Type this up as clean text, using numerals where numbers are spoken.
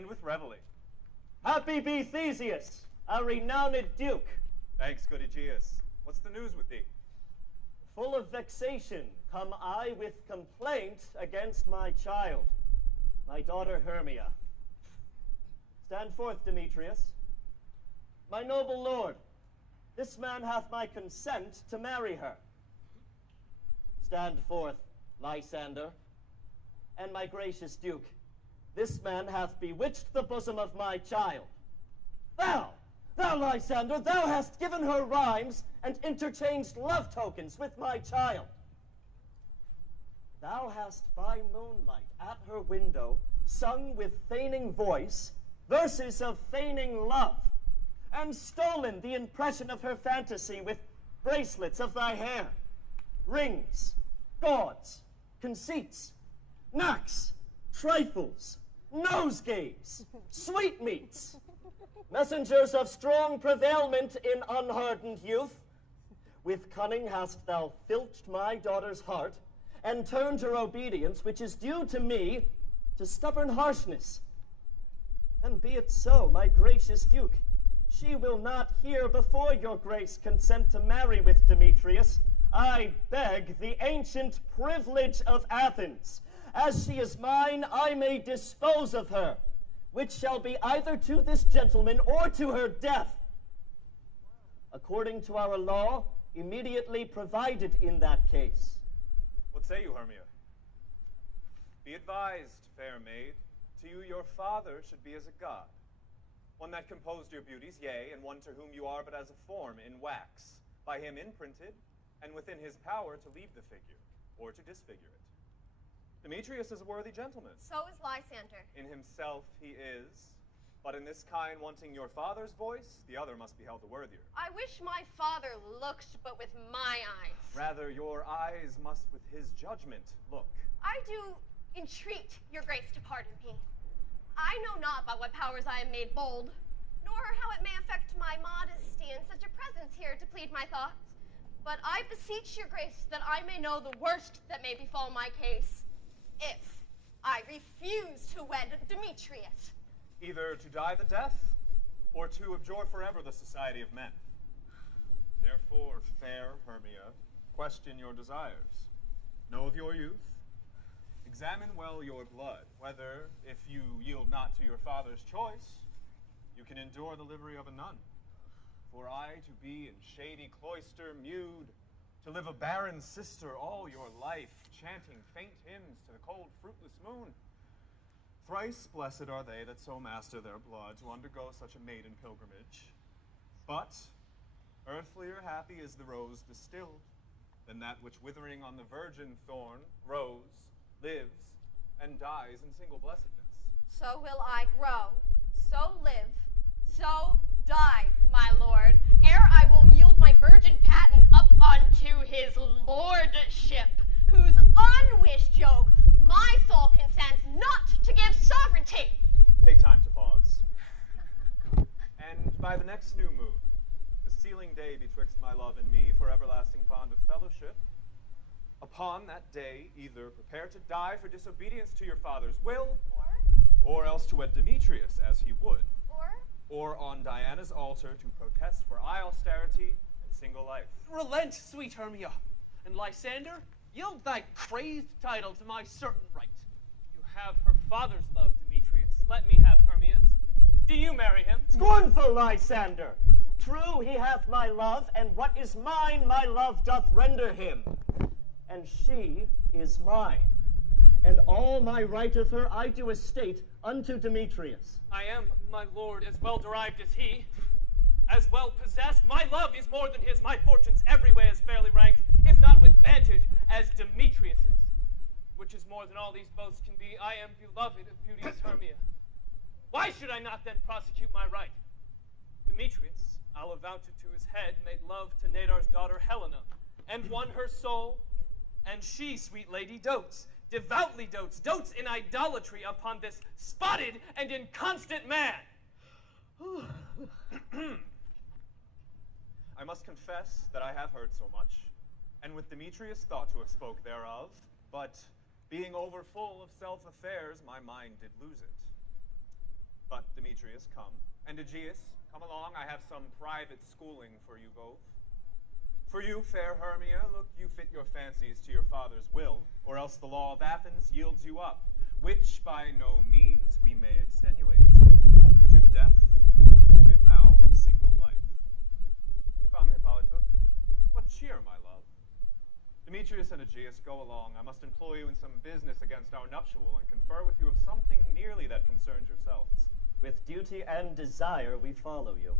and with revelry. Happy be Theseus, a renowned duke. Thanks, good Egeus. What's the news with thee? Full of vexation come I with complaint against my child, my daughter Hermia. Stand forth, Demetrius. My noble lord, this man hath my consent to marry her. Stand forth, Lysander. And my gracious duke, this man hath bewitched the bosom of my child. Thou, Lysander, thou hast given her rhymes and interchanged love tokens with my child. Thou hast by moonlight at her window sung with feigning voice verses of feigning love, and stolen the impression of her fantasy with bracelets of thy hair, rings, gauds, conceits, knacks, trifles, nosegays, sweetmeats, messengers of strong prevailment in unhardened youth. With cunning hast thou filched my daughter's heart, and turned her obedience, which is due to me, to stubborn harshness. And be it so, my gracious duke, she will not here before your grace consent to marry with Demetrius. I beg the ancient privilege of Athens. As she is mine, I may dispose of her, which shall be either to this gentleman or to her death, according to our law, immediately provided in that case. What say you, Hermia? Be advised, fair maid, to you your father should be as a god, one that composed your beauties, yea, and one to whom you are but as a form in wax, by him imprinted, and within his power to leave the figure, or to disfigure it. Demetrius is a worthy gentleman. So is Lysander. In himself he is, but in this kind wanting your father's voice, the other must be held the worthier. I wish my father looked, but with my eyes. Rather, your eyes must with his judgment look. I do entreat your grace to pardon me. I know not by what powers I am made bold, nor how it may affect my modesty in such a presence here to plead my thoughts. But I beseech your grace that I may know the worst that may befall my case, if I refuse to wed Demetrius. Either to die the death, or to abjure forever the society of men. Therefore, fair Hermia, question your desires. Know of your youth. Examine well your blood, whether, if you yield not to your father's choice, you can endure the livery of a nun. For I to be in shady cloister mewed, to live a barren sister all your life, chanting faint hymns to the cold fruitless moon. Thrice blessed are they that so master their blood to undergo such a maiden pilgrimage. But earthlier happy is the rose distilled, than that which withering on the virgin thorn grows, lives, and dies in single blessedness. So will I grow, so live, so die, my lord, ere I will yield my virgin patent up unto his lordship, whose unwished yoke my soul consents not to give sovereignty. Take time to pause. And by the next new moon, the sealing day betwixt my love and me for everlasting bond of fellowship, upon that day either prepare to die for disobedience to your father's will, or else to wed Demetrius as he would, or on Diana's altar to protest for austerity and single life. Relent, sweet Hermia, and Lysander, yield thy crazed title to my certain right. You have her father's love, Demetrius. Let me have Hermia's. Do you marry him? Scornful Lysander! True, he hath my love, and what is mine my love doth render him. And she is mine, and all my right of her I do estate unto Demetrius. I am, my lord, as well derived as he, as well possessed. My love is more than his, my fortunes every way as fairly ranked, if not with vantage, as Demetrius's, which is more than all these boasts can be. I am beloved of beauteous Hermia. Why should I not then prosecute my right? Demetrius, I'll avouch it to his head, made love to Nadar's daughter Helena, and won her soul, and she, sweet lady, dotes, devoutly dotes in idolatry upon this spotted and inconstant man. I must confess that I have heard so much, and with Demetrius thought to have spoke thereof, but being over full of self-affairs, my mind did lose it. Demetrius, come. And Egeus, come along. I have some private schooling for you both. For you, fair Hermia, look, you fit your fancies to your father's will, or else the law of Athens yields you up, which by no means we may extenuate, to death or to a vow of single life. Come, Hippolyta, what cheer, my love? Demetrius and Egeus, go along. I must employ you in some business against our nuptial, and confer with you of something nearly that concerns yourselves. With duty and desire we follow you.